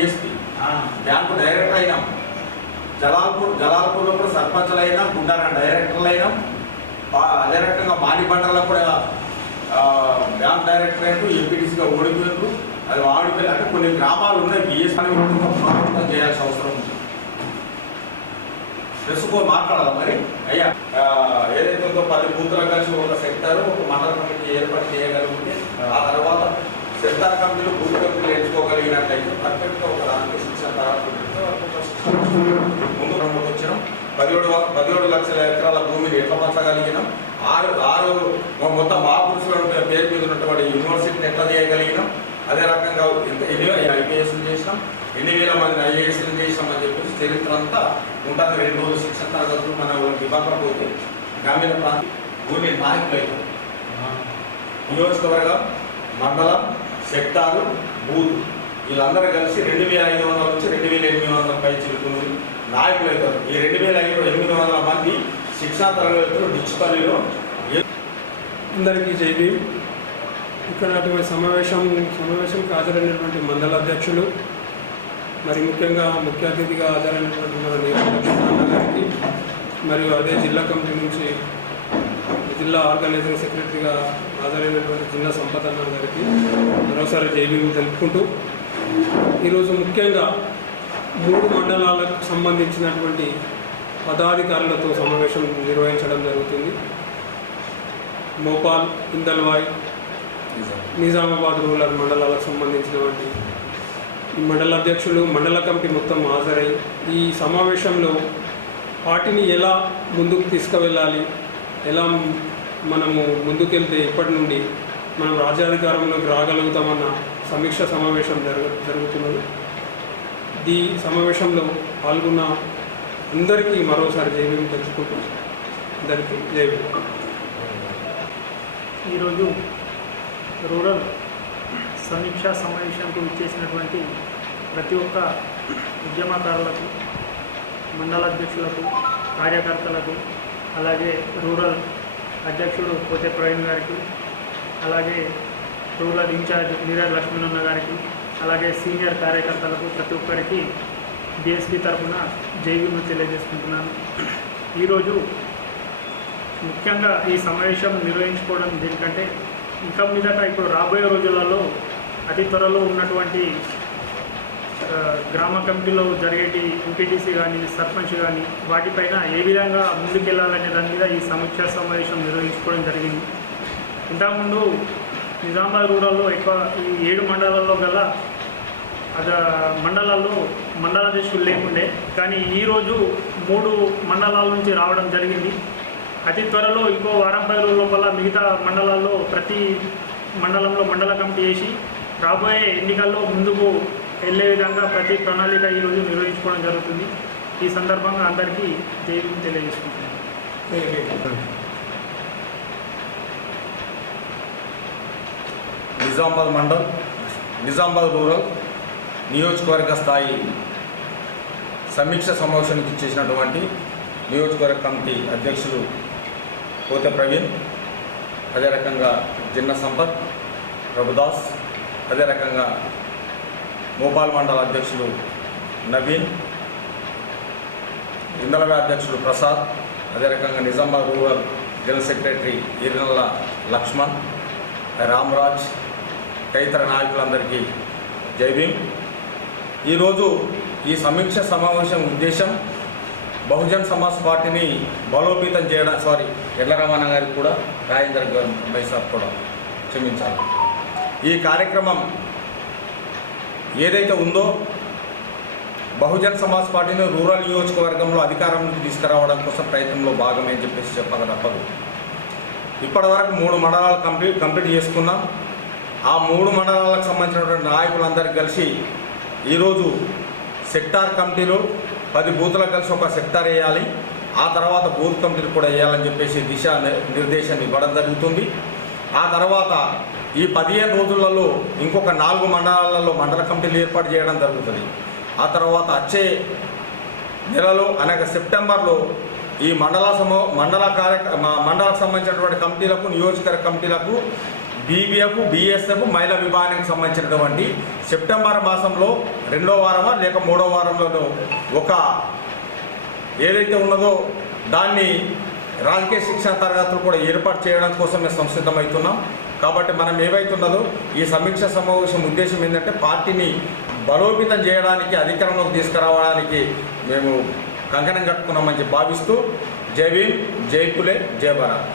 DSP bank director అయినాం. జలాల్పూర్ జలాల్పూర్లో కూడా సర్పంచ్లు అయినాం గుండారా డైరెక్టర్లు అయినాం అదే రకంగా మానిబండలో కూడా బ్యాంక్ డైరెక్టర్ అయినట్టు ఎంపీటీసీగా ఓడిపోయినారు అది వాడిపోయి అంటే కొన్ని గ్రామాలు ఉన్నాయి బిఎస్ అని చేయాల్సిన అవసరం ఉంది. తెలుసుకో మాట్లాడాలి మరి? అయ్యా ఏదైతే పది బూతులు కలిసి ఒక సెక్టర్ ఒక మండల కమిటీ ఏర్పాటు చేయగలిగితే ఆ తర్వాత సెక్టార్ కమిటీలు బూత్ కమిటీలు ఎంచుకోగలిగినట్లయితే పర్ఫెక్ట్గా ఒక దానికి శిక్షణ ముందు రెండుకు వచ్చినాం పదిహేడు పదిహేడు లక్షల ఎకరాల భూమిని ఎట్లా పంచగలిగినాం? ఆరు ఆరు మొత్తం మా పురుషుల పేరు మీద ఉన్నటువంటి యూనివర్సిటీని ఎట్లా చేయగలిగినాం అదే రకంగా ఎంత ఎన్ని ఐపీఎస్లు చేసినాం? ఎన్ని వేల మంది ఐఏఎస్లు చేసినామని చెప్పేసి చరిత్ర అంతా ఉంటుంది. రెండు రోజులు శిక్షణ తరగతులు మన విభాగం పోతే గ్రామీణ ప్రాంత భూమి నాయకులు అవుతారు నియోజకవర్గం మండలం సెక్టారు బూత్. వీళ్ళందరూ కలిసి రెండు వేల ఐదు వందల నుంచి రెండు వేల ఎనిమిది వందల పై చిలుకులు నాయకులు అవుతారు ఈ రెండు వేల ఐదు ఎనిమిది వందల మంది శిక్షా తరగతులు డిజిటల్లో అందరికీ జై ఇక్కడ అటువంటి సమావేశం సమావేశంకి హాజరైనటువంటి మండల అధ్యక్షులు మరి ముఖ్యంగా ముఖ్య అతిథిగా హాజరైనటువంటి మన నీలం గారికి మరియు అదే జిల్లా కమిటీ నుంచి జిల్లా ఆర్గనైజింగ్ సెక్రటరీగా హాజరైనటువంటి జిల్లా సంపద అన్న గారికి మరోసారి జై తెలుపుకుంటూ ఈరోజు ముఖ్యంగా మూడు మండలాలకు సంబంధించినటువంటి పదాధికారులతో సమావేశం నిర్వహించడం జరుగుతుంది. మోపాల్ ఇందల్వాయ్ నిజామాబాద్ రూరల్ మండలాలకు సంబంధించినటువంటి ఈ మండల అధ్యక్షులు మండల కమిటీ మొత్తం హాజరై ఈ సమావేశంలో పార్టీని ఎలా ముందుకు తీసుకువెళ్ళాలి ఎలా మనము ముందుకెళ్తే ఇప్పటి నుండి మనం రాజ్యాధికారంలోకి రాగలుగుతామన్న సమీక్ష సమావేశం జరుగు జరుగుతున్నది. ఈ సమావేశంలో పాల్గొన్న అందరికీ మరోసారి జైవీం తెలుసుకుంటూ అందరికీ జైవీం ఈరోజు రూరల్ సమీక్షా సమావేశానికి ఇచ్చేసినటువంటి ప్రతి ఒక్క ఉద్యమకారులకు మండల అధ్యక్షులకు కార్యకర్తలకు అలాగే రూరల్ అధ్యక్షుడు పోతే ప్రవీణ్ గారికి అలాగే రూరల్ ఇన్ఛార్జ్ నీరజ్ లక్ష్మణన్న గారికి అలాగే సీనియర్ కార్యకర్తలకు ప్రతి ఒక్కరికి డిఎస్పీ తరఫున జైవీను తెలియజేసుకుంటున్నాను. ఈరోజు ముఖ్యంగా ఈ సమావేశం నిర్వహించుకోవడం దేనికంటే ఇంకా మీదట ఇప్పుడు రాబోయే రోజులలో అతి త్వరలో ఉన్నటువంటి గ్రామ కమిటీలో జరిగేటి ఎంపీటీసీ కానీ సర్పంచ్ కానీ వాటిపైన ఏ విధంగా ముందుకెళ్ళాలనే దాని మీద ఈ సమీక్షా సమావేశం నిర్వహించుకోవడం జరిగింది. ఇంతకుముందు నిజామాబాద్ రూరల్లో ఎక్కువ ఈ ఏడు మండలాల్లో గల అద మండలాల్లో మండలాధీశులు లేకుండే కానీ ఈరోజు మూడు మండలాల నుంచి రావడం జరిగింది. అతి త్వరలో ఇంకో వారం పది రోజుల లోపల మిగతా మండలాల్లో ప్రతి మండలంలో మండల కమిటీ వేసి రాబోయే ఎన్నికల్లో ముందుకు వెళ్ళే విధంగా ప్రతి ప్రణాళిక ఈరోజు నిర్వహించుకోవడం జరుగుతుంది. ఈ సందర్భంగా అందరికీ జైలు తెలియజేసుకుంటున్నాను. నిజామాబాద్ మండల్ నిజామాబాద్ రూరల్ నియోజకవర్గ స్థాయి సమీక్ష సమావేశానికి ఇచ్చేసినటువంటి నియోజకవర్గ కమిటీ అధ్యక్షులు పోతే ప్రవీణ్ అదే రకంగా జిన్న సంపత్ ప్రభుదాస్ అదే రకంగా భోపాల్ మండల అధ్యక్షులు నవీన్ ఇందలవే అధ్యక్షుడు ప్రసాద్ అదే రకంగా Nizamabad rural general secretary Eerinalla Laxman Ramraj తదితర నాయకులందరికీ జై ఈరోజు ఈ సమీక్ష సమావేశం ఉద్దేశం బహుజన్ సమాజ్ పార్టీని బలోపేతం చేయడం సారీ ఎడ్ల రమణ గారికి కూడా రాజేంద్ర గారు బైసాబ్ కూడా క్షమించాలి. ఈ కార్యక్రమం ఏదైతే ఉందో బహుజన్ సమాజ్ పార్టీని రూరల్ నియోజకవర్గంలో అధికారంలోకి తీసుకురావడం కోసం ప్రయత్నంలో భాగమే అని చెప్పేసి చెప్పాలి తప్పదు. ఇప్పటివరకు మూడు మండలాలు కంప్లీట్ కంప్లీట్ చేసుకున్నాం. ఆ మూడు మండలాలకు సంబంధించినటువంటి నాయకులందరికీ కలిసి ఈరోజు సెక్టార్ కమిటీలు పది బూతులకు కలిసి ఒక సెక్టార్ వేయాలి. ఆ తర్వాత బూత్ కమిటీలు కూడా వేయాలని చెప్పేసి దిశ నిర్దేశాన్ని ఇవ్వడం జరుగుతుంది. ఆ తర్వాత ఈ పదిహేను రోజులలో ఇంకొక నాలుగు మండలాలలో మండల కమిటీలు ఏర్పాటు చేయడం జరుగుతుంది. ఆ తర్వాత వచ్చే నెలలో అనగా సెప్టెంబర్లో ఈ మండల సమూ మండల కార్య మండలకు సంబంధించినటువంటి కమిటీలకు నియోజకవర్గ కమిటీలకు బీబీఎఫ్ బీఎస్ఎఫ్ మహిళా విభాగానికి సంబంధించినటువంటి సెప్టెంబర్ మాసంలో రెండో వారమా లేక మూడో వారంలో ఒక ఏదైతే ఉన్నదో దాన్ని రాజకీయ శిక్షణ తరగతులు కూడా ఏర్పాటు చేయడం కోసం మేము సంసిద్ధమవుతున్నాం. కాబట్టి మనం ఏవైతే ఉన్నదో ఈ సమీక్ష సమావేశం ఉద్దేశం ఏంటంటే పార్టీని బలోపేతం చేయడానికి అధికారంలోకి తీసుకురావడానికి మేము కంకణం కట్టుకున్నామని చెప్పి భావిస్తూ జై భీమ్ జై పులే జై భారత్.